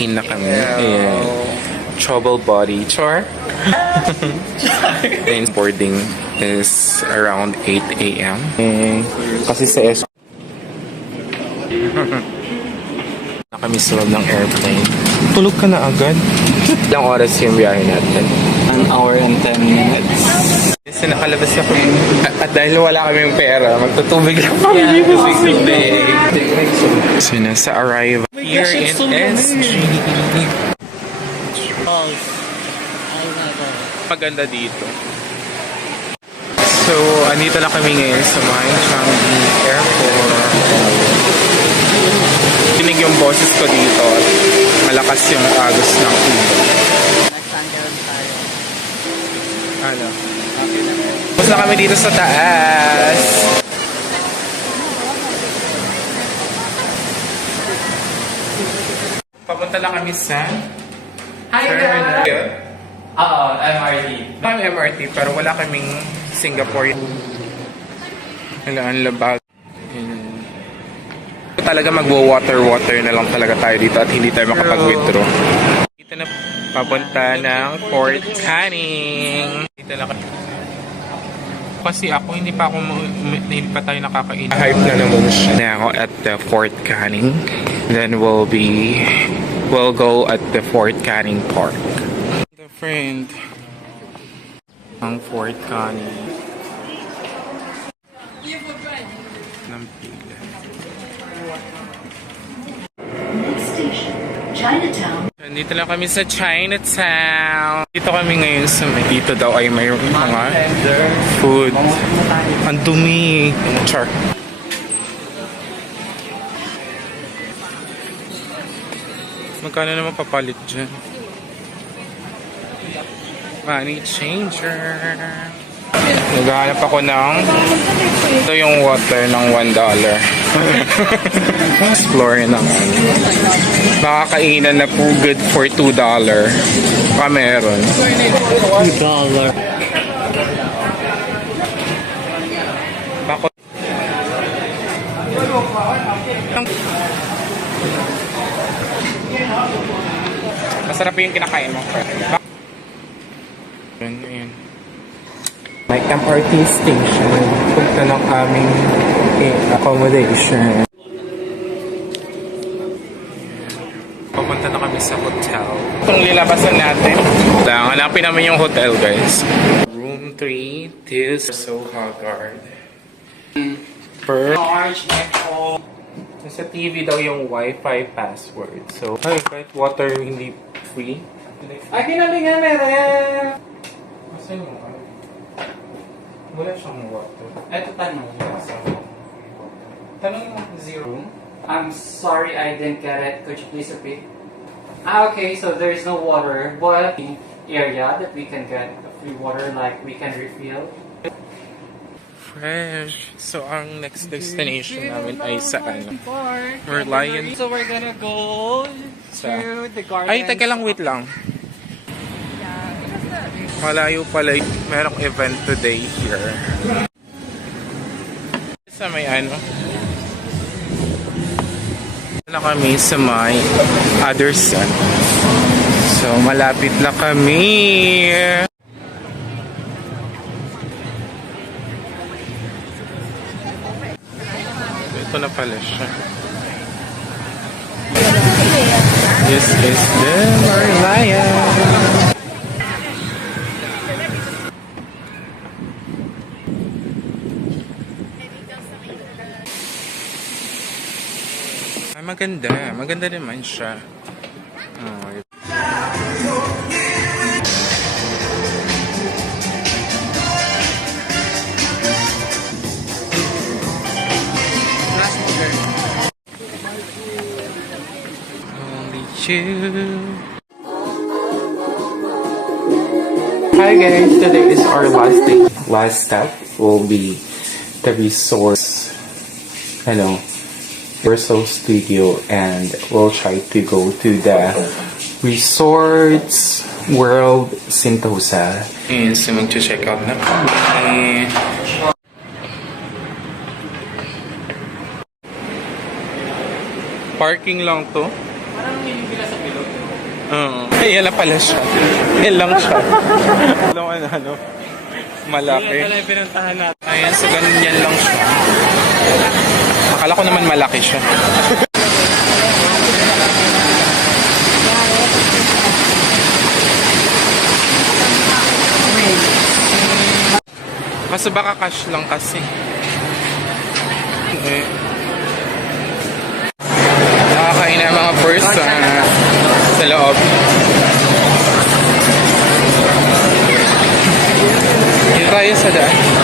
in na kami. Ayan. Trouble body. Char? And boarding is around 8 a.m. Kasi sa na kami sa loob ng airplane. Tulog ka na agad. Ilang oras yung biyahe natin? 1 hour and 10 minutes. Kasi nakalabas ako. At dahil wala kaming pera, magtutubig lang kami dito sa Sydney. So, nasa arrival here in SG. Maganda dito. So, andito na kami ngayon sa Mai Changi Airport. Tinig yung boses ko dito at malakas yung agos ng ulo. Ano? Tapos na kami dito sa taas. Papunta lang kami sa terminal. Oo, MRT. Kami MRT pero wala kaming Singapore. Wala ang labag. Talaga magwo-water na lang talaga tayo dito at hindi tayo makapag-withdraw. Dito na papunta ng Fort Canning. Dito na kasi ako hindi pa tayo nakakain. Hype na naman siya. Now at the Fort Canning. Then we'll go at the Fort Canning Park. The friend ang Fort Canning. Ng pila. Chinatown. Nandito lang kami sa Chinatown. Dito kami ngayon sa dito daw ay may mga food. Ang dumi. Char. Magkano naman papalit dyan? Money changer. Naghahanap ako ng ito yung water ng $1. Explore na. Makakainan na po good for $2. Pa meron. $2. Bakit? Masarap yung kinakain mo. Ayan. May MRT station. Punta ng aming accommodation. Papunta na kami sa hotel. Itong lilabasan natin. Hanapin namin yung hotel, guys. Room 3, Soha Guard. Sa TV daw yung Wi-Fi password. So, kahit water hindi free. Ay, kinalingan meron! Masan yung wala siyang water. Eto tanong. Tanong mo, zero. I'm sorry I didn't get it. Could you please repeat? Okay, so there's no water, but area that we can get free water, like we can refill. Fresh. So, ang next destination namin ay sa ano? Merlion. So we're gonna go to the garden. Ay, teka lang, wait lang. Malayo pala. Merong event today here. Sa may ano? Na kami sa may other side. So, malapit na kami. Ito na pala siya. This is the Merlion. Maganda. Maganda naman siya. Oh. Only you. Hi guys, today is our last day. Last step will be the resource. Universal Studio, and we'll try to go to the Resorts World Sentosa. And so mag-check out na kami. Parking lang to. Parang hindi nila sa bilog. Yan na pala siya. Yan lang siya. ano, malaki. Yan pala yung pinuntahan natin. Ayan, so ganun yan lang siya. Akala ko naman malaki siya. Kaso baka cash lang kasi. Eh. Nakakain na mga person sa loob. Dito tayo sa daan.